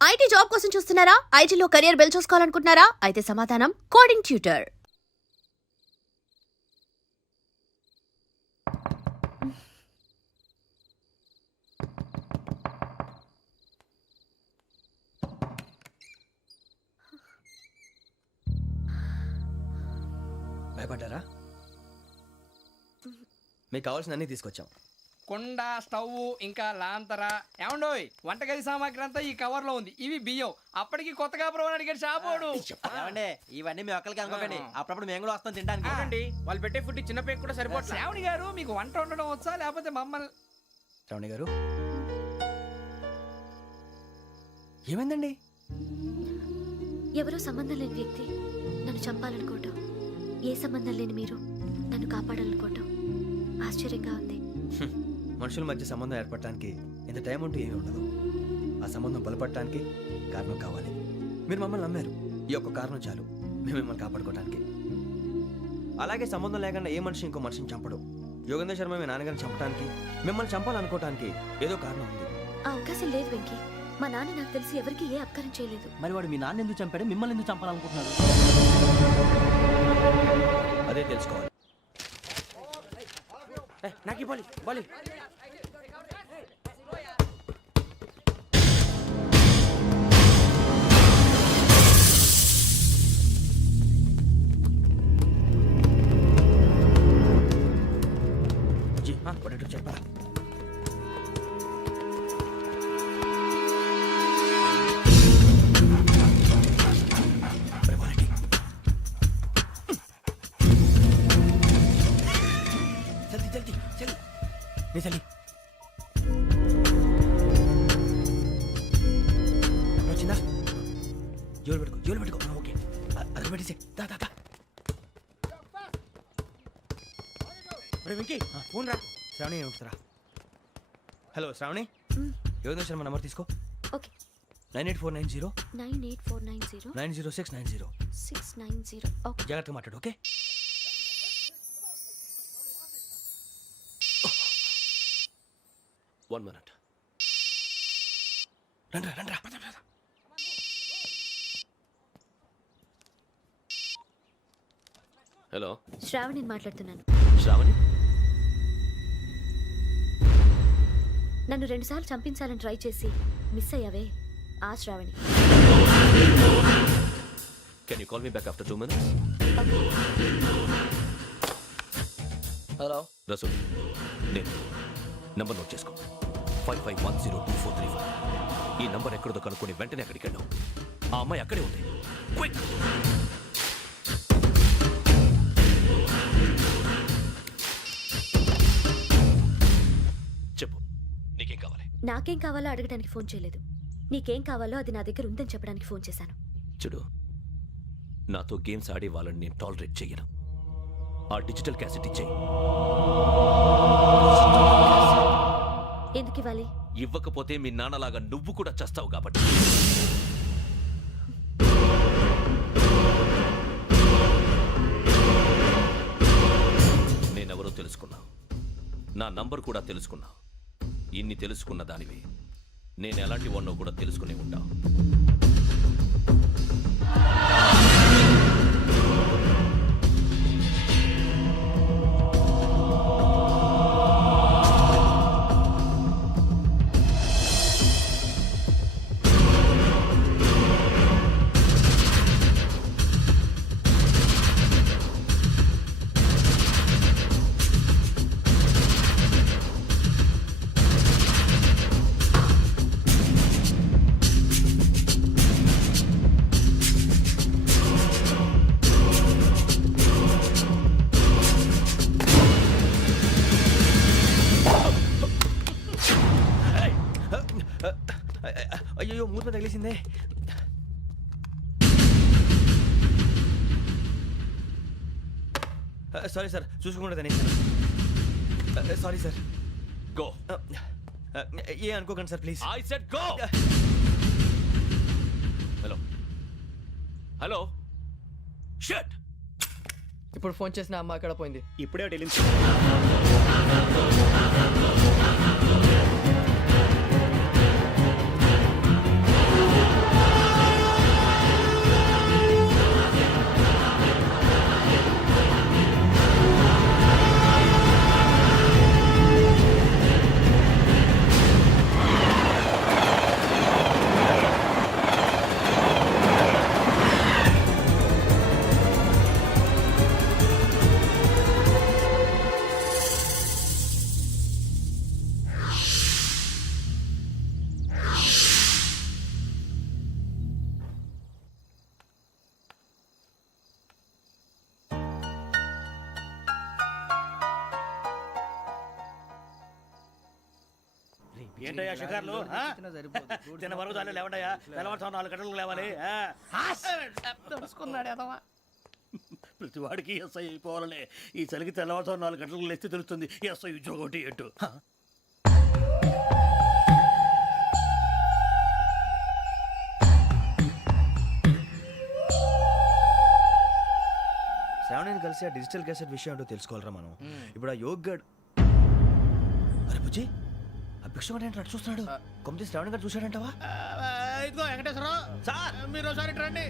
IT job కోసం చూస్తున్నారా? ఐటీలో కెరియర్ బిల్డ్ చూసుకోవాలనుకుంటున్నారా? అయితే సమాధానం కోడింగ్ ట్యూటర్. భయపడ్డారా? మీకు కావాల్సిన అన్ని తీసుకొచ్చాం. కుండ, స్టవ్, ఇంకా లాంతర. ఏమండోయ్, వంటగది సామాగ్రి అంతా ఈ కవర్ లో ఉంది. ఇవి బియ్యం. అప్పటికి కొత్తగా బ్రౌన్ అడిగాడు షాపోడు. ఇవన్నీ మీ ఒక్కరికి అనుకోకండి, అప్పుడప్పుడు మేము కూడా వస్తాం తినడానికి. అవునండి, వాళ్ళు పెట్టే ఫుడ్ చిన్న పేరు కూడా సరిపోతుంది. శ్రావణి గారు, మీకు వంట వండడం వచ్చా లేకపోతే మమ్మల్ని? శ్రావణి గారు ఏమైందండి? ఎవరో సంబంధం లేని వ్యక్తి నన్ను చంపాలనుకోవటం, ఏ సంబంధం లేని మీరు నన్ను కాపాడాలనుకోవటం ఆశ్చర్యంగా ఉంది. మనుషుల మధ్య సంబంధం ఏర్పడటానికి ఇంత టైం ఉంటూ ఏమీ ఉండదు. ఆ సంబంధం బలపడటానికి కారణం కావాలి. మీరు మమ్మల్ని నమ్మారు, ఈ ఒక్క కారణం చాలు మేము మిమ్మల్ని కాపాడుకోవడానికి. అలాగే సంబంధం లేకుండా ఏ మనిషి ఇంకో మనిషిని చంపడు. యోగేంద్ర శర్మ మీ నాన్నగారిని చంపడానికి, మిమ్మల్ని చంపాలనుకోవటానికి ఏదో కారణం ఉంది. ఆ అవకాశం లేదు వెంకీ. మా నాన్న నాకు తెలిసి ఎవరికి ఏ అపకారం చేయలేదు. మరి వాడు మీ నాన్న ఎందుకు చంపాడు, మిమ్మల్ని ఎందుకు చంపాలనుకుంటున్నాడు? అదే తెలుసుకోవాలి. నాకు బాలి బాలి. చెప్పరా? చలి వచ్చిందా? జోలు పెట్టుకో. ఓకే, అది పెట్టేసి వెంకీ ఫోన్ రా. శ్రావణి ఏమిస్తారా? హలో శ్రావణి, యోగేంద్ర శర్మ నంబర్ తీసుకో. ఓకే. 98490 98490 90690. 690. ఓకే, జాగ్రత్తగా మాట్లాడు. ఓకే. One minute. రండ్రా. హలో, శ్రావణి మాట్లాడుతున్నాను. శ్రావణి, నన్ను 2 సార్లు చంపించాలని ట్రై చేసి మిస్ అయ్యావే, ఆ Shravani. can you call me back after 2 minutes? Hello Rasool, నేను నంబర్ నోట్ చేసుకో. 55102435. ఈ నంబర్ ఎక్కడదో కనుక్కొని వెంటనే అక్కడికి వెళ్ళాం. ఆ అమ్మాయి అక్కడే ఉంది. క్విక్. చెప్పు, నీకేం కావాలి? నాకేం కావాలో అడగడానికి ఫోన్ చేయలేదు. నీకేం కావాలో అది నా దగ్గర ఉందని చెప్పడానికి ఫోన్ చేశాను. చూడు, నాతో గేమ్స్ ఆడే వాళ్ళని నేను టాలరేట్ చెయ్యను. ఆ డిజిటల్ క్యాసెట్ ఇచ్చేయి. ఎందుకు ఇవ్వాలి? ఇవ్వకపోతే మీ నాన్నలాగా నువ్వు కూడా చస్తావు కాబట్టి. నేనెవరో తెలుసుకున్నావు, నా నంబర్ కూడా తెలుసుకున్నావు. ఇన్ని తెలుసుకున్న దానివి నేను ఎలాంటి వాడినో కూడా తెలుసుకునే ఉంటావు. అయ్యో, మూత తగిలేసిందే. సారీ సార్, చూసుకోకుండా తినేసాను. Sorry sir. గో. ఏ అనుకోకండి sir, please. I said go. Hello. Shut. ఇప్పుడు ఫోన్ చేసిన అమ్మ అక్కడ పోయింది. ఇప్పుడే వెళ్ళింది. ఏంటయ్యా షికార్లు తిన్న వరకు చాలు లేవండయ్యా తెల్లవారుతో 4 గంటలకు లేవాలి తెలుసుకున్నాడు ఎదవా. ప్రతి వాడికి ఎస్ఐ అయిపోవాలనే ఈ చలికి తెల్లవారుతో 4 గంటలకు లేస్తే తెలుస్తుంది ఎస్ఐ ఉద్యోగం ఒకటి ఎట్టు శ్రావణిని కలిసి ఆ డిజిటల్ క్యాసెట్ విషయం ఏంటో తెలుసుకోవాలరా మనం. ఇప్పుడు ఆ యోగ్ గడ్ అరే బుజ్జి ఆ భిక్షం అంటే అటు చూస్తున్నాడు. కొమ్మతి శ్రావణి గారు చూశాడంటావా? ఇదిగో వెంకటేశ్వరరావు సార్ మీరు ఒకసారి ఇటు రండి.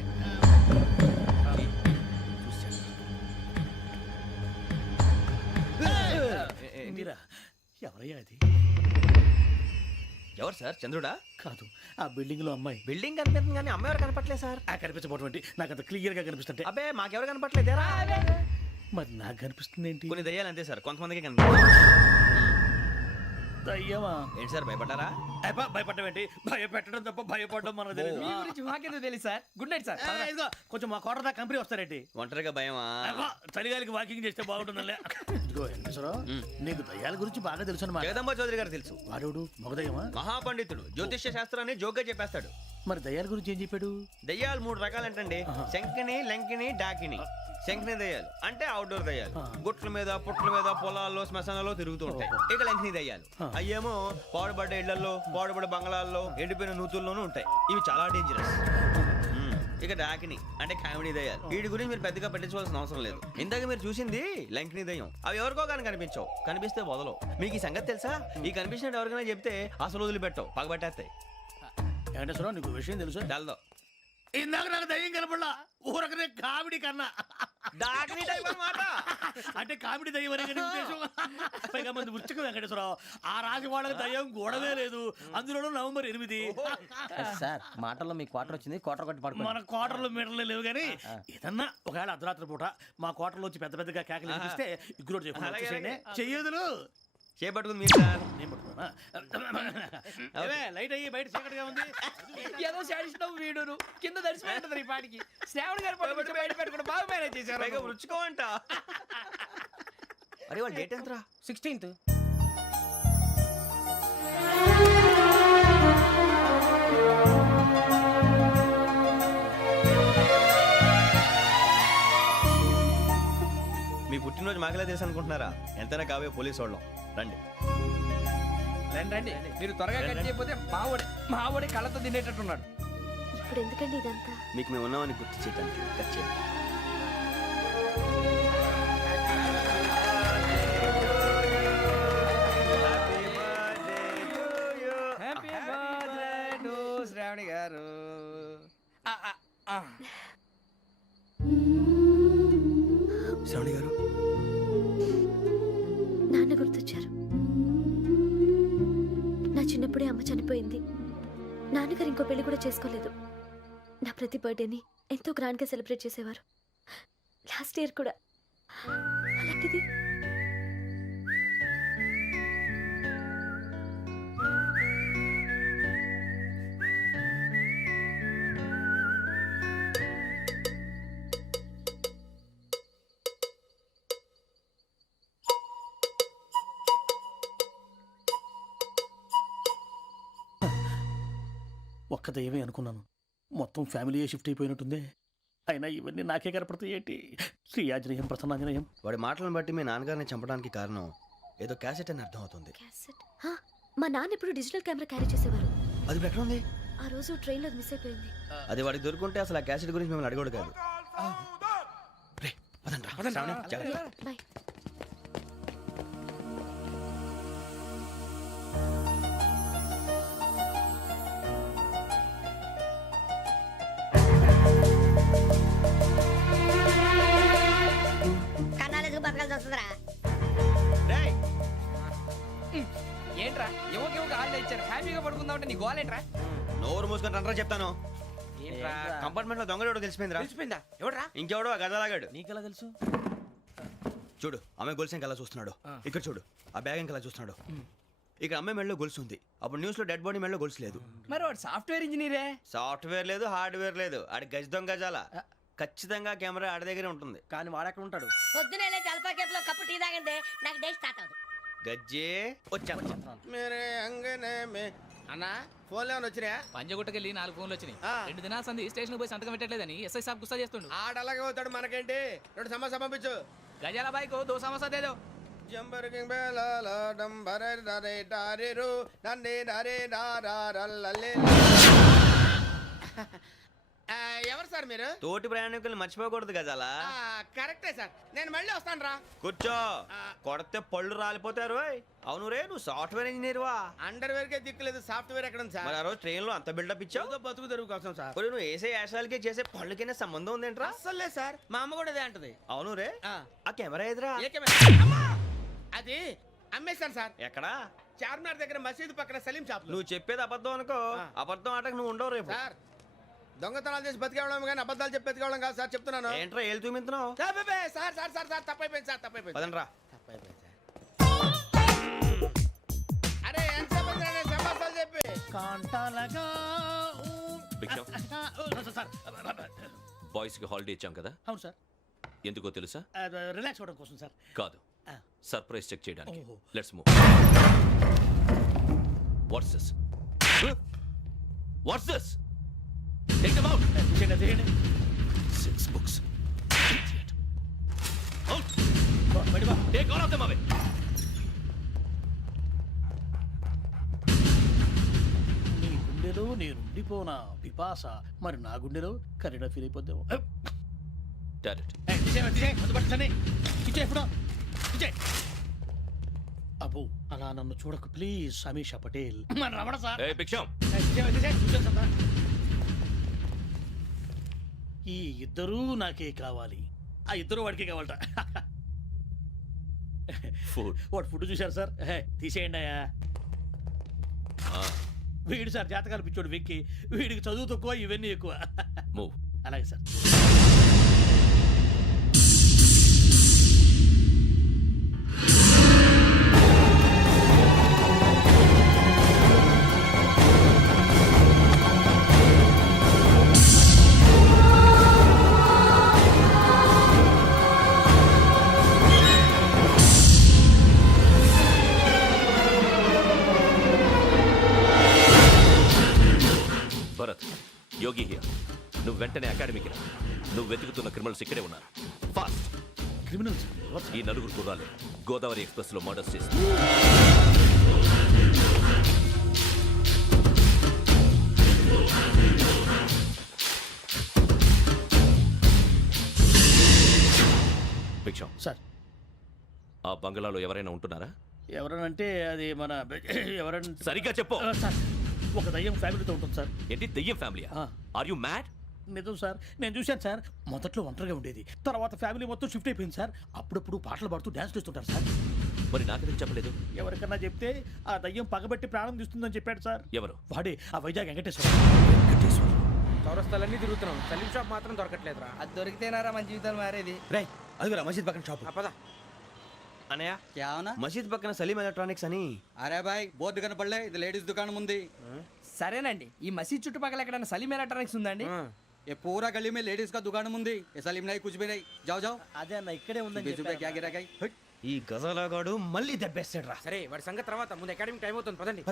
మీరా ఎవరయ్యా అది? ఎవరు సార్? చంద్రుడా? కాదు ఆ బిల్డింగ్ లో అమ్మాయి. బిల్డింగ్ కనిపిస్తుంది కానీ అమ్మ ఎవరు కనపట్లేదు సార్. ఆ కనిపించబోటువంటి నాకు అంత క్లియర్ గా కనిపిస్తుంటే అబ్బే మాకెవరు కనపట్లేదేరా? మరి నాకు కనిపిస్తుంది ఏంటి? కొన్ని దయ్యాలు అంతే సార్, కొంతమందికి కనిపిస్తుంది. అయ్యమా ఏంటి సార్ భయపడ్డారా? భయపడడం ఏంటి? భయపెట్టడం తప్ప భయపడడం మనకు తెలియదు. మీ గురించి మాకేదో తెలుసు సార్. Good night sir. ఇదిగో కొంచెం మా కోట దాకా కంపెనీ వస్తారేంటి? ఒంటరిగా భయమా? చలిగాలికి వాకింగ్ చేస్తే బాగుంటుందిలే. ఇదిగో వెంకటేశ్వరరావు నీకు దయ్యాల గురించి బాగా తెలుసు అన్నమాట. జగదంబ చౌదరి గారు తెలుసు. వాడు మగదయ్యమా? మహాపండితుడు, జ్యోతిష్య శాస్త్రాన్ని జోగ్గా చెప్పేస్తాడు. మరి దయ్యాల గురించి ఏం చెప్పాడు? దయ్యాలు 3 రకాలంటండి. శంకిని, లంకిని, డాకిని. శంకిని దయ్యాలు అంటే అవుట్డోర్ దయ్యాలు, గుట్ల మీద పుట్ల మీద పొలాల్లో శ్మశానాల్లో తిరుగుతూ ఉంటాయి. ఇక లంకిని దయ్యాలు అయ్యేమో పాడుబడ్డ ఇళ్లలో పాడుబడ్డ బంగ్లాల్లో ఎండిపోయిన నూతుల్లోనూ ఉంటాయి. ఇవి చాలా డేంజరస్. ఇక డాకిని అంటే కామెడీ దయ్యాలు. వీటి గురించి మీరు పెద్దగా పట్టించుకోవాల్సిన అవసరం లేదు. ఇందాక మీరు చూసింది లంకిని దయ్యం. అవి ఎవరికో కానీ కనిపించవు, కనిపిస్తే వదలవు. మీకు ఈ సంగతి తెలుసా? ఈ కనిపించినట్టు ఎవరికైనా చెప్తే అసలు వదిలిపెట్టవు, పగబట్టేస్తాయి. వెంకటేశ్వరరావు నీకు విషయం తెలుసు? డల్దో ఇందాక నాకు దయ్యం కనపడలా, ఊరకనే కామెడీ కన్నా. డాకిని టైప్ అన్నమాట. అంటే కామెడీ దయ్యం అనే కదా ఉద్దేశం. పైగా మంది ఉచ్చక వెంకటేశ్వరరావు ఆ రాజు వాళ్ళకి దయ్యం గోడవే లేదు, అందులోనూ నవంబర్ 8. సార్ మాటల్లో మీ క్వార్టర్ వచ్చింది, క్వార్టర్ కొట్టి పడుకో. మన కోటర్లు మీటర్లు లేవు కానీ ఏదన్నా ఒకవేళ అర్ధరాత్రి పూట మా కోటర్లో వచ్చి పెద్ద పెద్దగా కేకలు వినిపిస్తే ఇగ్గురు చెయ్యదులు చేపట్టుకుంది మీరు సార్. నేను పట్టుకున్నా. లైట్ అయ్యి బయట చీకటిగా ఉంది. ఏదో శాడిస్తావు వీడును కింద దర్శనం ఈ పాటికి. శ్రావణ్ గారు పట్టుబట్టి బయట పెట్టుకుంటే బాగా మేనేజ్ చేశారు. పైగా రుచుకోమంట. అరే వాళ్ళు డేట్ ఎంతరా? 16th. మీ పుట్టినరోజు మాకలే తెలుసు అనుకుంటున్నారా? ఎంతైనా కావే పోలీసు వాళ్ళం. రండి రండి మీరు త్వరగా కట్ చేయకపోతే మావడి కళ్ళతో తినేటట్టున్నాడు. ఇప్పుడు ఎందుకండి ఇదంతా? మీకు మేము ఉన్నామని గుర్తు చేయడానికి కట్ చేయండి. హ్యాపీ బర్త్డే టు శ్రావణి గారు. శ్రావణి గారు నాన్న గుర్తొచ్చారు. నా చిన్నప్పుడే అమ్మ చనిపోయింది. నాన్నగారు ఇంకో పెళ్లి కూడా చేసుకోలేదు. నా ప్రతి బర్త్డేని ఎంతో గ్రాండ్గా సెలబ్రేట్ చేసేవారు. లాస్ట్ ఇయర్ కూడా. అలాంటిది ఒక్క దయ్యమే అనుకున్నాను, మొత్తం ఫ్యామిలీయే షిఫ్ట్ అయిపోయినట్టుందే. అయినా ఇవన్నీ నాకే కనపడతాయి ఏంటి? శ్రీ ఆంజనేయం ప్రసన్నాంజనేయం. వాడి మాటలను బట్టి మీ నాన్నగారిని చంపడానికి కారణం ఏదో క్యాసెట్ అని అర్థం అవుతుంది. క్యాసెట్. మా నాన్న ఇప్పుడు డిజిటల్ కెమెరా క్యారీ చేసేవారు. అది ఇప్పుడు ఎక్కడ ఉంది? ఆ రోజు ట్రైన్లో మిస్ అయిపోయింది. అది వాడికి దొరుకుంటే అసలు ఆ క్యాసెట్ గురించి మిమ్మల్ని అడగడు కాదు. రే, పదండ్రా. శ్రావణి, జాగ్రత్త. బాయ్. రేయ్, ఏంట్రా యువకి ఆళ్ళు ఇచ్చారు, హ్యాపీగా పడుకుందాం అంటే నీ గోలేంట్రా? నోరు మూసుకొని రండ్రా చెప్తాను. ఏంట్రా కంపార్ట్మెంట్ లో దొంగడు తెలిసిపోయిందిరా. తెలిసిపోయిందా? ఎవడ్రా? ఇంకెవడో ఆ గదలాగాడు. నీకెలా తెలుసు? చూడు అమ్మాయి గొలుసు ఇంకలా చూస్తున్నాడు. ఇక్కడ చూడు ఆ బ్యాగ్ ఇంకలా చూస్తున్నాడు. ఇక్కడ అమ్మాయి మెడలో గొలుసు ఉంది. అప్పుడు న్యూస్ లో డెడ్ బాడీ మెడలో గొలుసు లేదు. మరి వాడు సాఫ్ట్వేర్ ఇంజనీరే. సాఫ్ట్వేర్ లేదు, హార్డ్వేర్ లేదు. ఆడి గజ దొంగ గజాల. ఖచ్చితంగా కెమెరా ఆడి దగ్గరే ఉంటుంది. కానీ వాడెక్కడ ఉంటాడు? పొద్దునే జలపా కేఫ్లో కప్పు టీ తాగిందే నాకు డే స్టార్ట్ అవుతుంది. గజ్జే వచ్చా మేరే అంగనే మే అన్నా ఫోన్లో ఏమైనా వచ్చినాయా? పంజగుట్టకెళ్ళి 4 ఫోన్లు వచ్చినాయి. ఆ. 2 దినాల సంది స్టేషన్ పోయి సంతకం పెట్టలేదని ఎస్ఐ సాబ్ గుస్తా చేస్తుండు. ఆడలాగే పోతాడు మనకేంటి? 2 సమస్య పంపించు. గజాల బైక్ 2 సమస్య దేదో. జంబరకింగ్ బేలాల డంబరే డరే డారిరు నందే డరే డారల్లలే. ఎవరు సార్ మీరు? తోటి ప్రయాణికుల్ని మర్చిపోకూడదు గజాలా. కరెక్టే సార్, నేను మళ్ళీ వస్తాను రా. కూర్చో, కొడితే పళ్ళు రాలిపోతారు. ఓయ్. అవును రే, నువ్వు సాఫ్ట్వేర్ ఇంజనీర్ వా? అండర్వేర్ కే దిక్కులేదు, సాఫ్ట్వేర్ ఎక్కడ ఉంది సార్? మరి ఆ రోజు ట్రైన్ లో అంత బిల్డప్ ఇచ్చావు. ఏదో బతుకు తెరువు కోసం సార్. ఒరేయ్, నువ్వు వేసే యాశాలకి చేసే పళ్ళకైనా సంబంధం ఉందేంట్రా? అస్సలు లేదు సార్, మా అమ్మ కూడా అదే అంటది. అవును రే, ఆ. ఆ కెమెరా ఎదురా ఏ కెమెరా? అమ్మా! అది అమ్మేశాను సార్. ఎక్కడా? చార్మినార్ దగ్గర మసీదు పక్కన సలీం షాప్. నువ్వు చెప్పేది అబద్ధం అనుకో. ఆ. అబద్ధం ఆటకు నువ్వు ఉండవు రేపు. సార్, దొంగతనాలు చేసి బతికేవడం కానీ అబద్ధాలు చెప్పి బతికేవడం కాదు సార్, చెప్తున్నాను. ఏంట్రా ఏళ్ళు చూపించినావు? సార్, బే, బే, సార్ సార్ సార్ సార్ తప్పైపోయింది సార్, తప్పైపోయింది. పదండ్రా. తప్పైపోయింది సార్. అరే ఎంత సమాసాలు చెప్పి కాంటాలగా భిక్షం, సార్ బాయ్స్ కి హాలిడే ఇచ్చాం కదా, అవును సార్, ఎందుకో తెలుసా? రిలాక్స్ అవ్వడం కోసం సార్. కాదు, సర్ప్రైజ్ చెక్ చేయడానికి. ఓహో. Let's move. What's this? What's this? Take them out. తీయండి. 6 books. Idiot. Out. బయట బా. Take all of them away. నీ గుండెలో నేను ఉండిపోనా పిపాస, మరి నా గుండెలో కరీడా ఫీల్ అయిపోద్దాము. Direct. అబ్బో, అలా నన్ను చూడకు ప్లీజ్ సమీషా పటేల్. మన రమణ సార్. Hey, భిక్షం. ఈ ఇద్దరూ నాకే కావాలి, ఆ ఇద్దరు వాడికే కావాలట. Food. వాడు ఫుడ్ చూశారు సార్, తీసేయండి అయ్యా. Ah, వీడు సార్ జాతకాలు పిచ్చోడు వెక్కి, వీడికి చదువు తక్కువ ఇవన్నీ ఎక్కువ. move. అలాగే సార్. Bharat, Yogi here. నువ్వు వెంటనే అకాడమీకి రా. నువ్వు వెతుకుతున్న క్రిమినల్స్ ఇక్కడే ఉన్నారు. ఫాస్ట్. క్రిమినల్స్ ఈ నలుగురు కుర్రాలే గోదావరి ఎక్స్ప్రెస్ లో మర్డర్స్ చేసి భిక్షం, సార్. ఆ బంగ్లాలో ఎవరైనా ఉంటున్నారా? ఎవరనంటే అది మన ఎవరంటే సరిగ్గా చెప్పు. సార్, ఒక దయ్యం ఫ్యామిలీతో ఉంటుంది సార్. ఏంటి దెయ్యం ఫ్యామిలీ? ఆ. Are you mad? నిజం సార్, నేను చూశాను సార్. మొదట్లో ఒంటరిగా ఉండేది, తర్వాత ఫ్యామిలీ మొత్తం షిఫ్ట్ అయిపోయింది సార్. అప్పుడప్పుడు పాటలు పాడుతూ డ్యాన్స్ చేస్తుంటారు సార్. మరి నాకెందుకు చెప్పలేదు? ఎవరికన్నా చెప్తే ఆ దయ్యం పగబెట్టి ప్రాణం తీస్తుందని చెప్పాడు సార్. ఎవరు? వాడే ఆ వైజాగ్ వెంకటేశ్వర. చౌరస్తాలన్నీ తిరుగుతున్నాం, సలీం షాప్ మాత్రం దొరకట్లేదురా. అది దొరికితేనారా మన జీవితాలు మారేది. రేయ్, అదిగురా మసీద్ పక్కన షాప్. పద. అనయ్య, क्या होना? మసీద్ పక్కన సలీం ఎలక్ట్రానిక్స్ అని. अरे भाई बहुत కనపడలే, ఇది లేడీస్ దుకాణం ఉంది. సరేనండి, ఈ మసీద్ చుట్టుపక్కల ఎక్కడైనా సలీం ఎలక్ట్రానిక్స్ ఉందండి? ये पूरा गली में लेडीज का दुकान मुंदी, ये सलीम नहीं कुछ भी नहीं. जाओ जाओ. అదే అన్న ఇక్కడే बीस रुपए क्या गिरा गई? ఈ గజాలగాడు మళ్ళీ దెబ్బేస్తాడు రా. సరే, వాడి సంగతి తర్వాత, ముందు అకాడమిక్ టైం అవుతుంది, పదండి.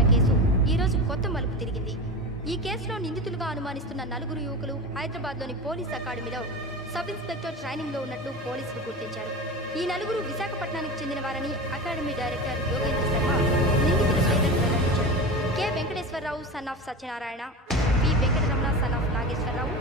హత్యల కేసు ఈరోజు కొత్త మలుపు తిరిగింది. ఈ కేసులో నిందితులుగా అనుమానిస్తున్న 4 యువకులు హైదరాబాద్లోని పోలీస్ అకాడమీలో సబ్ ఇన్స్పెక్టర్ ట్రైనింగ్లో ఉన్నట్లు పోలీసులు గుర్తించారు. ఈ 4 విశాఖపట్నానికి చెందిన వారని అకాడమీ డైరెక్టర్ యోగేంద్ర శర్మ నిందితుల పేర్లను వెల్లడించారు. K Venkateswararao son of Satyanarayana, P Venkataramana son of Nageswararao,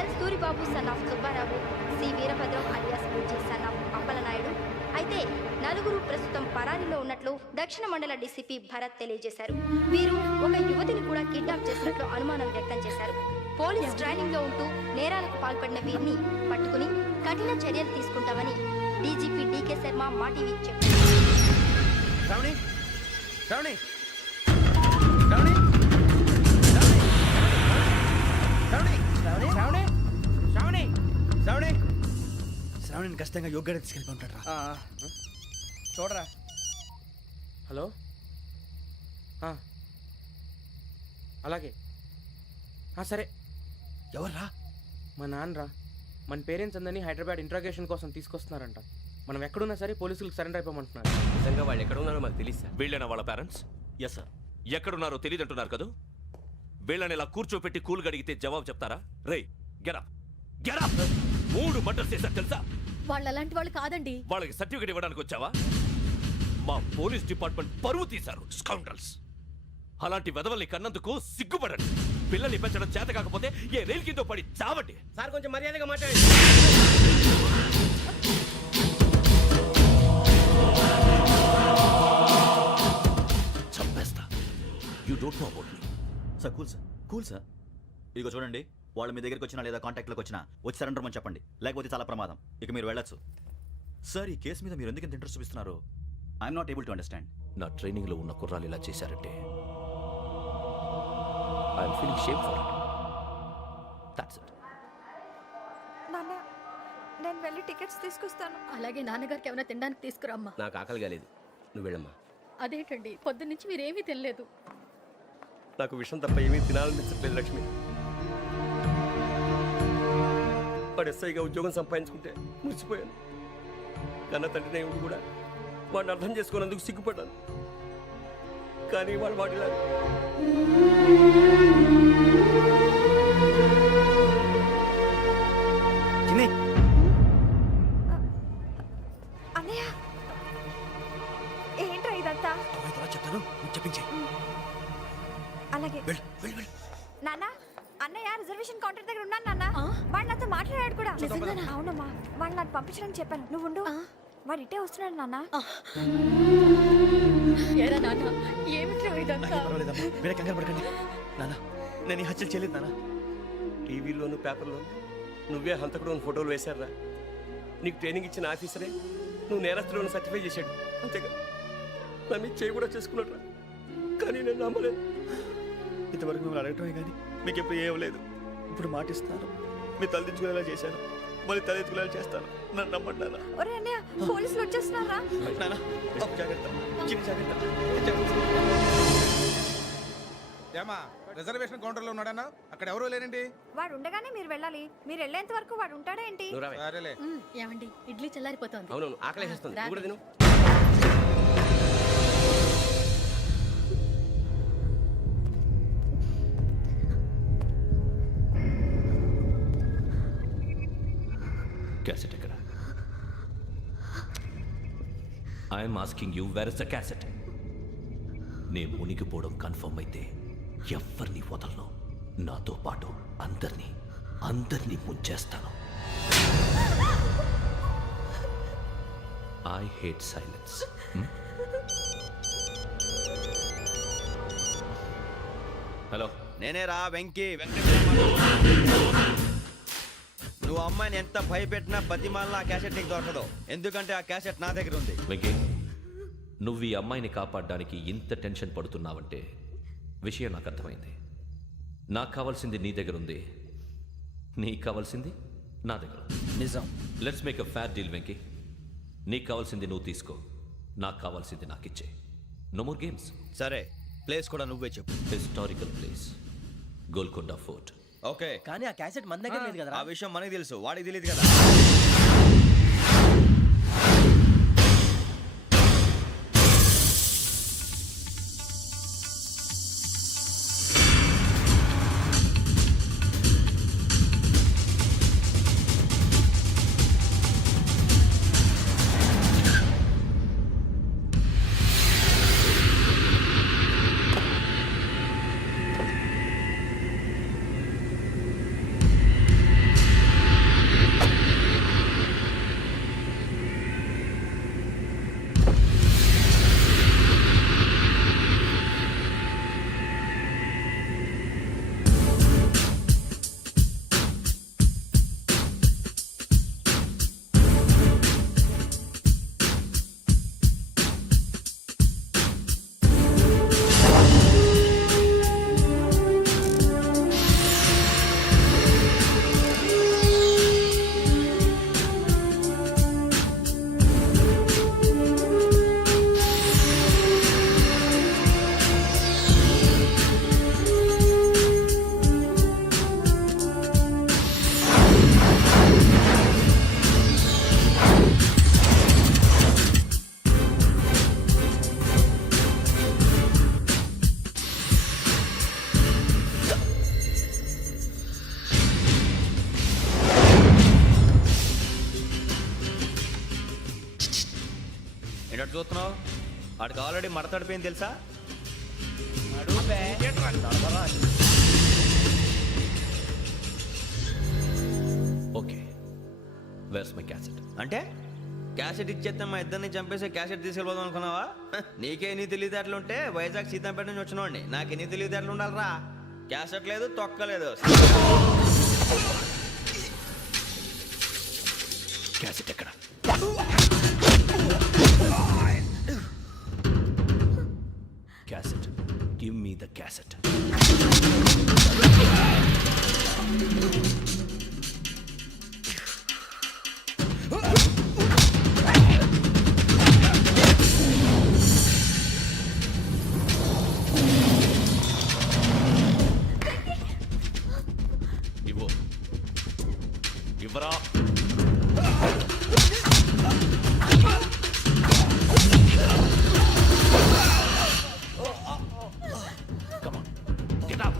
L Suribabu son of Subbarao, C Veerabhadram alias Bujji son of Appalanaidu. అయితే 4 ప్రస్తుతం పరారీలో ఉన్నట్లు దక్షిణ మండల డీసీపీ భరత్ తెలియజేశారు. వీరు ఒక యువతిని కూడా కిడ్నాప్ చేసినట్లు అనుమానం వ్యక్తం చేశారు. పోలీస్ ట్రైనింగ్ లో ఉంటూ నేరాలకు పాల్పడిన వీరిని పట్టుకుని కఠిన చర్యలు తీసుకుంటామని డీజీపీ డీకే శర్మ మా టీవీకి చెప్పారు. శ్రావణి శ్రావణి శ్రావణి శ్రావణి శ్రావణి శ్రావణి శ్రావణి శ్రావణి శ్రావణిని ఖచ్చితంగా యోగ్యత తీసుకెళ్ళి ఉంటాడు రా. చూడరా. హలో అలాగే సరే. ఎవర్రా? మా నాన్నరా. మన పేరెంట్స్ అందరినీ హైదరాబాద్ ఇంట్రాగేషన్ కోసం తీసుకొస్తున్నారంట. మనం ఎక్కడున్నా సరే పోలీసులకు సరెండర్ అయిపోమంటున్నారు. నిజంగా వాళ్ళు ఎక్కడ ఉన్నారో మాకు తెలియదు సార్. వీళ్ళైనా వాళ్ళ పేరెంట్స్? Yes sir. ఎక్కడున్నారో తెలియదంటున్నారు కదా. వీళ్ళని ఇలా కూర్చోపెట్టి కూల్ గడిగితే జవాబు చెప్తారా? రేయ్ గెటప్ గెటప్. 3 మర్డర్స్ చేశారు తెలుసా? వాళ్ళు అలాంటి వాళ్ళు కాదండి. వాళ్ళకి సర్టిఫికేట్ ఇవ్వడానికి వచ్చావా? మా పోలీస్ డిపార్ట్మెంట్ పరువు తీశారు స్కౌండ్రల్స్. అలాంటి వెధవల్ని కన్నందుకు సిగ్గుపడండి. పిల్లల్ని పెంచడం చేత కాకపోతే ఏ రైలు కింద పడి చావండి. సార్ కొంచెం మర్యాదగా మాట్లాడండి. చంపేస్తా. You don't know about me. Sir cool sir. ఇదిగో చూడండి, వాళ్ళు మీ దగ్గరికి వచ్చినా లేదా కాంటాక్ట్లోకి వచ్చినా వచ్చి సరెండర్ అని చెప్పండి, లేకపోతే చాలా ప్రమాదం. ఇక మీరు వెళ్ళొచ్చు. సార్, ఈ కేసు మీద మీరు ఎందుకు ఇంత ఇంట్రెస్ట్ చూపిస్తున్నారు? I'm not able to understand. నా ట్రైనింగ్లో ఉన్న కుర్రాలు ఇలా చేశారంటే I'm feeling shame for it. That's it. నాన్న, నేను వెళ్ళి టికెట్స్ తీసుకొస్తాను. అలాగే నాన్నగారికి ఏమైనా తినడానికి తీసుకురమ్మా. నాకు ఆకలి కాలేదు, నువ్వు వెళ్ళమ్మా. అదేంటండి పొద్దున్నుంచి మీరేమీ తినలేదు. నాకు విషయం తప్ప ఏమీ తినాలనిపించట్లేదు లక్ష్మి. వాడు ఎస్ఐగా ఉద్యోగం సంపాదించుకుంటే మురిసిపోయాను. కన్న తండ్రినే ఉండి కూడా వాడిని అర్థం చేసుకున్నందుకు సిగ్గుపడ్డాను. కానీ వాడు వాడిలా అన్నయ్య, ఏంట్రా ఇదంతా? చెప్తాను, చెప్పించే. అలాగే నాన్న. అన్నయ్య రిజర్వేషన్ కౌంటర్ దగ్గర ఉన్నాను నాన్న. వాడు నాతో మాట్లాడాడు కూడా. అవునమ్మా, వాడు నాకు పంపించడానికి చెప్పాను. నువ్వు ఉండు, వాడు ఇట్టే వస్తున్నాడు నాన్న. వేరే కంగారు పడకండి నాన్న. నేను ఈ హత్యలు చేయలేదు నాన్న. టీవీలోను పేపర్లోను నువ్వే హంతకుడు ఫోటోలు వేశారా? నీకు ట్రైనింగ్ ఇచ్చిన ఆఫీసరే నువ్వు నేరస్తులను సర్టిఫై చేశాడు. అంతేగా నా మీద చేయి కూడా చేసుకున్నాడు. కానీ నేను నమ్మలేదు. ఇంతవరకు మిమ్మల్ని అడగటమే కానీ మీకు ఎప్పుడు ఏమలేదు. ఇప్పుడు మాటిస్తాను, మీ తలదించుకునేలా చేశాను, మళ్ళీ తలెత్తుకునేలా చేస్తాను. నన్ను నమ్మండి నాన్న. ఒరే అన్నయ్య, పోలీసులు వచ్చేస్తున్నారా? నాన్న జాగ్రత్త, చిన్న జాగ్రత్త. ఏమా రిజర్వేషన్ కౌంటర్లో ఉన్నాడన్నా? అక్కడ ఎవరూ లేనండి. వాడు ఉండగానే మీరు వెళ్ళాలి. మీరు వెళ్ళేంత వరకు వాడు ఉంటాడా ఏంటి? సరేలే. ఏమండి ఇడ్లీ చల్లారిపోతుంది. అవును, ఆకలేస్తుంది. నువ్వు కూడా తిను. క్యాసెట్ ఎక్కడ? I'm asking you, where is the cassette? నే మునిగిపోవడం కన్ఫర్మ్ అయితే ఎవ్వరిని వదలను. నాతో పాటు అందరినీ ముంచేస్తాను. I hate silence. హలో, నేనే రా వెంకీ. నువ్వు అమ్మాయిని ఎంత భయపెట్టినా బతిమాలినా ఆ క్యాసెట్ నీకు దొరకదు. ఎందుకంటే ఆ క్యాసెట్ నా దగ్గర ఉంది. వెంకీ, నువ్వు ఈ అమ్మాయిని కాపాడడానికి ఇంత టెన్షన్ పడుతున్నావంటే విషయం నాకు అర్థమైంది. నాకు కావాల్సింది నీ దగ్గర ఉంది, నీకు కావాల్సింది నా దగ్గర. నిజం. Let's make a fair deal Venky. నీకు కావాల్సింది నువ్వు తీసుకో, నాకు కావాల్సింది నాకు ఇచ్చే. No more games. సరే, ప్లేస్ కూడా నువ్వే చెప్పు. Historical place, Golconda fort. Okay, కానీ ఆ క్యాసెట్ మన దగ్గర లేదు కదా. ఆ విషయం మనకి తెలుసు, వాడికి తెలియదు కదా. వాడికి ఆల్రెడీ మడతడిపోయింది తెలుసా? Okay, where's my cassette? అంటే క్యాసెట్ ఇచ్చేస్తే మా ఇద్దరిని చంపేసి క్యాసెట్ తీసుకెళ్ళిపోదాం అనుకున్నావా? నీకే ఎన్ని తెలివితేటలు ఉంటే వైజాగ్ సీతంపేట నుంచి వచ్చినోడిని నాకు ఎన్ని తెలివితేటలు ఉండాలిరా? క్యాసెట్ లేదు, తొక్కలేదు. క్యాసెట్ ఎక్కడ? Cassette, give me the cassette. ఇవ్వు, ఇవ్వరా. Come on, get up.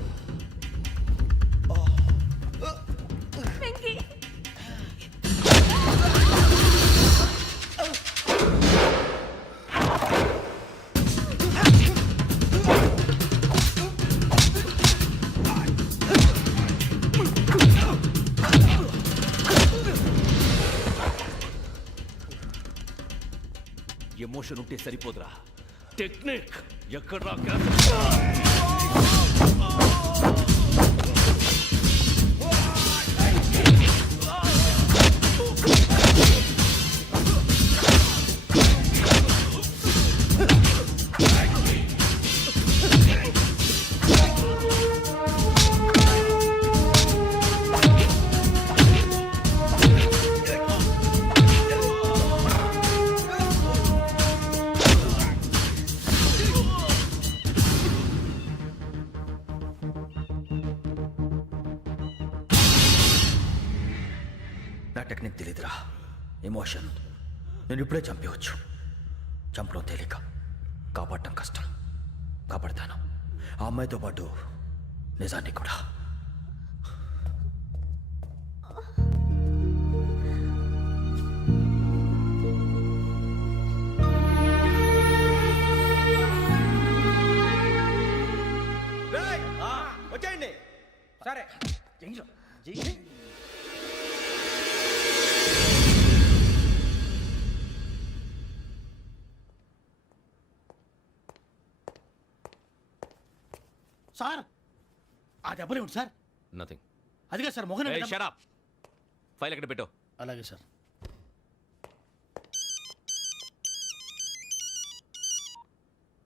Emotion ఉంటే సరిపోదురా, టెక్నిక్ ఎక్కడ్రా? నా టెక్నిక్ తెలీదురా, ఎమోషన్. నేను ఇప్పుడే చంపేవచ్చు. చంపడం తేలిక, కాపాడటం కష్టం. కాపాడతాను ఆ అమ్మాయితో పాటు నిజాన్ని కూడా. వచ్చేయండి. సరే. సార్ ఆ దెబ్బలు ఏమిటి సార్? నథింగ్. అదిగా సార్ మొహన్ షట్ అప్. ఫైల్ ఎక్కడ పెట్టు. అలాగే సార్.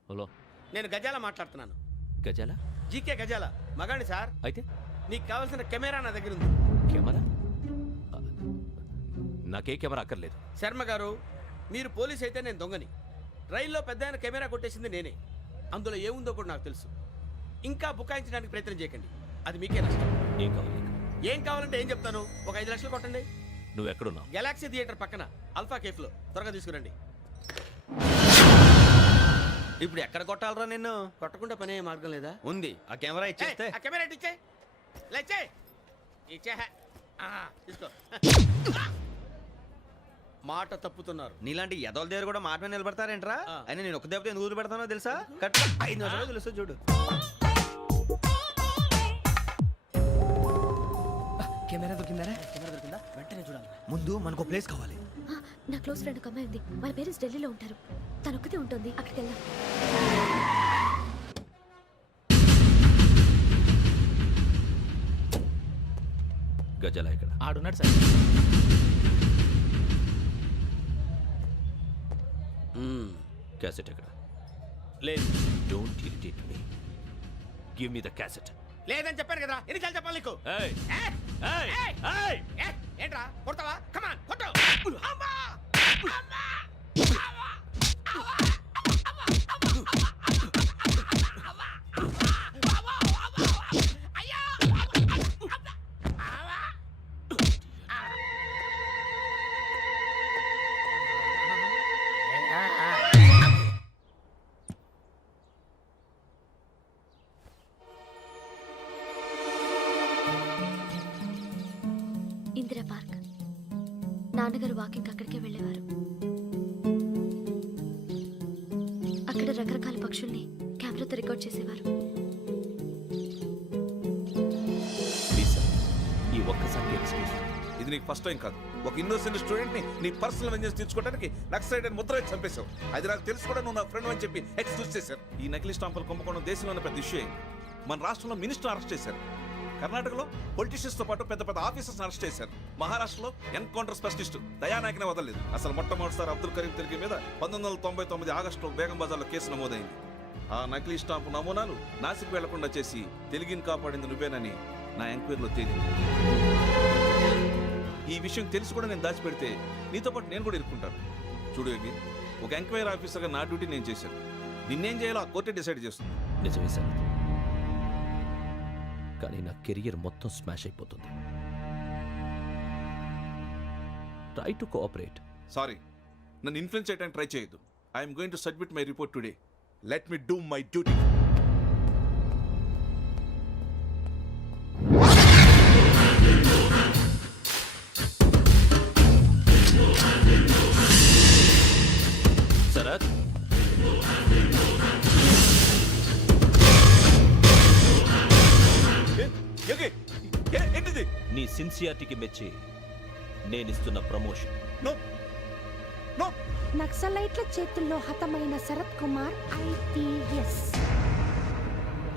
హలో, నేను గజాల మాట్లాడుతున్నాను. గజాల? జీకే గజాల మగాండి సార్. అయితే నీకు కావాల్సిన కెమెరా నా దగ్గర ఉంది. కెమెరా? నాకే కెమెరా అక్కర్లేదు. శర్మ గారు, మీరు పోలీస్ అయితే నేను దొంగని. రైల్లో పెద్ద ఆయన కెమెరా కొట్టేసింది నేనే. అందులో ఏముందో కూడా నాకు తెలుసు. ఇంకా బుకాయించడానికి ప్రయత్నం చేయకండి, అది మీకే నష్టం. ఏం కావాలి? ఏం కావాలంటే ఏం చెప్తాను. ఒక 5 లక్షలు కొట్టండి. నువ్వు ఎక్కడున్నావు? గెలాక్సీ థియేటర్ పక్కన అల్ఫా కేఫ్లో. త్వరగా తీసుకురండి. ఇప్పుడు ఎక్కడ కొట్టాలరా నిన్ను? కొట్టకుండా పనే మార్గం లేదా? ఉంది. ఆ కెమెరా ఇచ్చేస్తే. ఆ కెమెరా ఇచ్చే లేచే ఇచ్చే తీసుకో. మాట తప్పుతున్నారు. నీలాంటి ఎదల దగ్గర కూడా మాట మీద నిలబడతారేంట్రా? అయినా నేను ఒక దెబ్బతో ఎందుకు పెడతానో తెలుసా? కట్ 5 నిమిషాలు తెలుసు చూడు. కెమెరా దొరికిందా? వెంటనే చూడాలి. ముందు మనకు ప్లేస్ కావాలి. నా క్లోజ్ ఫ్రెండ్ ఒక అమ్మాయి ఉంది. వాళ్ళ పేరెంట్స్ ఢిల్లీలో ఉంటారు. తను ఒక్కతే ఉంటుంది. అక్కడికి వెళ్దాం. గజాల ఇక్కడ? ఆడున్నాడు సార్. క్యాసెట్ ఎక్కడ? లేదు. Don't irritate me. Give me the cassette. లేదని చెప్పాను కదా, ఎన్నిసార్లు చెప్పాలి నీకు? ఏంట్రా కొడతావా? కమాన్ కొట్టు. అమ్మా! అమ్మా! ఇందిరా పార్క్. నాన్నగారు వాకింగ్ అక్కడికే వెళ్ళేవారు. పక్షుల్ని కెమెరాతో రికార్డ్ చేసేవారు. ప్లీజ్ సార్, ఈ ఒక్కసారి ఎక్స్క్యూజ్. ఇది నీకు ఫస్ట్ టైం కాదు. ఒక ఇన్నోసెంట్ స్టూడెంట్ ని నీ పర్సనల్ వెంజెన్స్ తీర్చుకోవడానికి నక్సలైట్ అని ముద్ర వేసి చంపేశావు. అది నాకు తెలుసు కూడా నువ్వు నా ఫ్రెండ్ అని చెప్పి ఎక్స్క్యూజ్ చేశారు. ఈ నకిలీ స్టాంపులు కుంభకోణం దేశంలో పెద్ద ఇష్యూ అయింది. మన రాష్ట్రంలో మినిస్టర్ అరెస్ట్ చేశారు. కర్ణాటకలో పొలిటీషియన్స్ తో పాటు పెద్ద పెద్ద ఆఫీసర్స్ అరెస్ట్ చేశారు. మహారాష్ట్రలో ఎన్కౌంటర్ స్పెషలిస్ట్ దయానాయకనే వదలలేదు. అసలు మొట్టమొదటిసారి అబ్దుల్ కరీం తిరిగి మీద 1999 ఆగస్టులో బేగం బజార్లో కేసు నమోదైంది. ఆ నకిలీ స్టాంపు నమూనాలు నాసిక్ వెళ్లకుండా చేసి తెలుగుని కాపాడింది నువ్వేనని నా ఎంక్వైరీలో తేలింది. ఈ విషయం తెలిసి కూడా నేను దాచిపెడితే నీతో పాటు నేను కూడా ఇరుక్కుంటాను. చూడు యోగి, ఒక ఎంక్వైరీ ఆఫీసర్గా నా డ్యూటీ నేను చేశాను. నిన్నేం చేయాలో ఆ కోర్టే డిసైడ్ చేస్తుంది. నిజమే సార్, కానీ నా కెరియర్ మొత్తం స్మాష్ అయిపోతుంది. Try to cooperate. సారీ, నన్ను ఇన్ఫ్లుయెన్స్ చేయడానికి ట్రై చేయొద్దు. I'm going to submit my report today. Let me do my duty. Sharath, ఏంటిది? నీ సిన్సియారిటీకి మెచ్చి నేనిస్తున్న ప్రమోషన్. నో, నక్సలైట్ల చేతుల్లో హతమైన శరత్ కుమార్ IPS.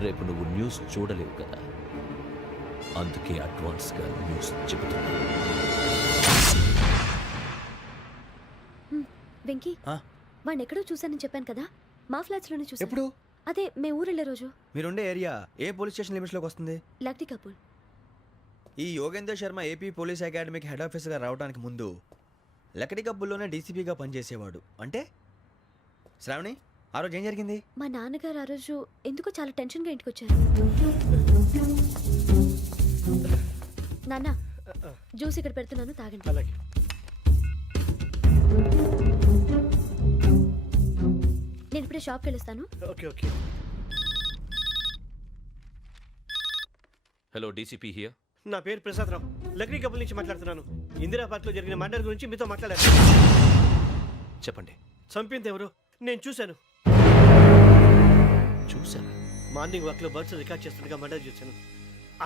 రేపు నువ్వు న్యూస్ చూడలేవు కదా, అందుకే అడ్వాన్స్గా న్యూస్ చెబుతున్నా. వెంకీ, వాడిని ఎక్కడో చూశానని చెప్పాను కదా, మా ఫ్లాట్స్ లోనే చూసాను. ఎప్పుడు? అదే మే ఊరెళ్ళే రోజు. మీరుండే ఏరియా ఏ పోలీస్ స్టేషన్ లిమిట్స్లోకి వస్తుంది? లక్టీ కపూల్. ఈ యోగేందర్ శర్మ ఏపీ పోలీస్ అకాడమీకి హెడ్ ఆఫీసర్గా రావడానికి ముందు లకడి కబ్బుల్లోనే డీసీపీగా పనిచేసేవాడు. అంటే శ్రావణి, ఆ రోజు ఏం జరిగింది? మా నాన్నగారు ఆ రోజు ఎందుకో చాలా టెన్షన్గా ఇంటికి వచ్చారు. నాన్న, జ్యూస్ ఇక్కడ పెడుతున్నాను, తాగండి. అలాగే. నేను ఇప్పుడే షాప్కి వెళ్ళొస్తాను. Okay okay. Hello, DCP here. నా పేరు ప్రసాదరావు, లక్డీ కపుల్ నుంచి మాట్లాడుతున్నాను. ఇందిరా పార్క్లో జరిగిన మర్డర్ గురించి మీతో మాట్లాడాను. చెప్పండి. చంపింది ఎవరు? నేను చూశాను. చూసారా? మార్నింగ్ వాక్లో బర్డ్స్ రికార్డ్ చేస్తుండగా మర్డర్ చూశాను.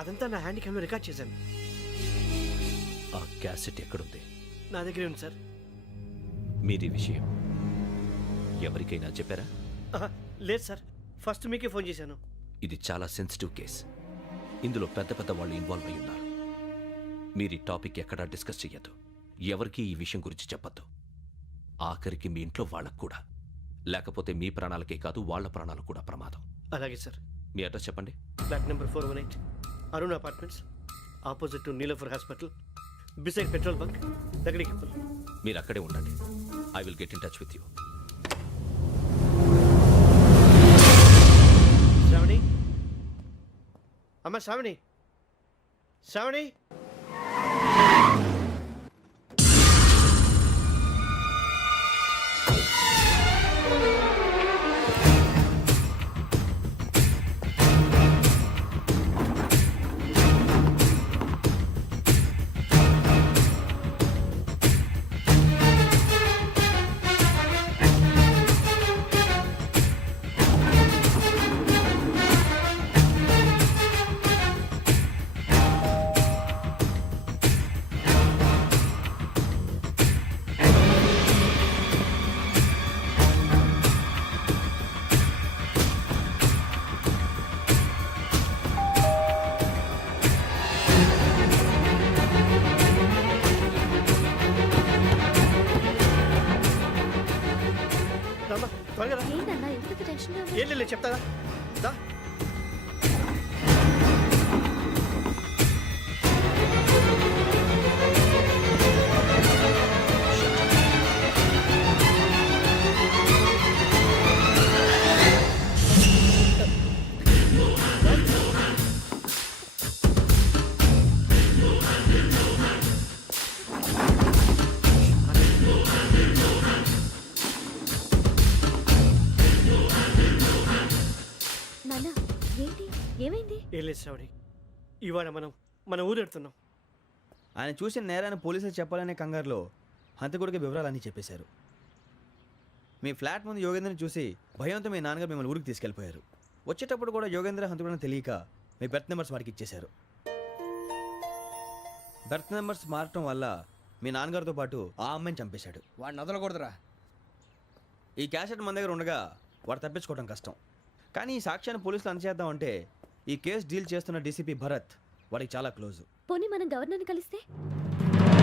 అదంతా నా హ్యాండ్ క్యామ్లో రికార్డ్ చేశాను. ఆ క్యాసెట్ ఎక్కడుంది? నా దగ్గరే ఉంది సార్. మీరు ఈ విషయం ఎవరికైనా చెప్పారా? లేదు సార్, ఫస్ట్ మీకే ఫోన్ చేశాను. ఇది చాలా సెన్సిటివ్ కేస్. ఇందులో పెద్ద పెద్ద వాళ్ళు ఇన్వాల్వ్ అయి ఉన్నారు. మీరు ఈ టాపిక్ ఎక్కడా డిస్కస్ చెయ్యొద్దు. ఎవరికి ఈ విషయం గురించి చెప్పొద్దు. ఆఖరికి మీ ఇంట్లో వాళ్ళకు కూడా. లేకపోతే మీ ప్రాణాలకే కాదు, వాళ్ళ ప్రాణాలు కూడా ప్రమాదం. అలాగే సార్. మీ అడ్రస్ చెప్పండి. Flat number 418, Arun apartments, opposite to Niloufer hospital, beside petrol bunk, Lakdikapul. మీరు అక్కడే ఉండండి. I will get in touch with you. Shravani, అమ్మ శ్రావణి, శ్రావణి. త్వరగా రా. ఏంటన్నా ఎందుకు టెన్షన్? ఏం లేదు, చెప్తారా? దా. నాన్న, ఏంటి, ఏమైంది? ఏం లేదు శ్రావణి, ఇవాళ మనం మన ఊరు వెళ్తున్నాం. ఆయన చూసిన నేరాన్ని పోలీసులు చెప్పాలనే కంగారులో హంతకుడికి వివరాలన్నీ చెప్పేశారు. మీ ఫ్లాట్ ముందు యోగేంద్రని చూసి భయంతో మీ నాన్నగారు మిమ్మల్ని ఊరికి తీసుకెళ్ళిపోయారు. వచ్చేటప్పుడు కూడా యోగేంద్ర హంతకుడని తెలియక మీ బెర్త్ నెంబర్స్ వాడికి ఇచ్చేశారు. బెర్త్ నెంబర్స్ మారటం వల్ల మీ నాన్నగారితో పాటు ఆ అమ్మాయిని చంపేశాడు. వాడిని వదలకూడదురా. ఈ క్యాసెట్ మన దగ్గర ఉండగా వాడు తప్పించుకోవడం కష్టం. కానీ ఈ సాక్ష్యాన్ని పోలీసులు అందచేద్దామంటే ఈ కేసు డీల్ చేస్తున్న డీసీపీ భరత్ వాడికి చాలా క్లోజు. పోనీ మనం గవర్నర్ని కలిస్తే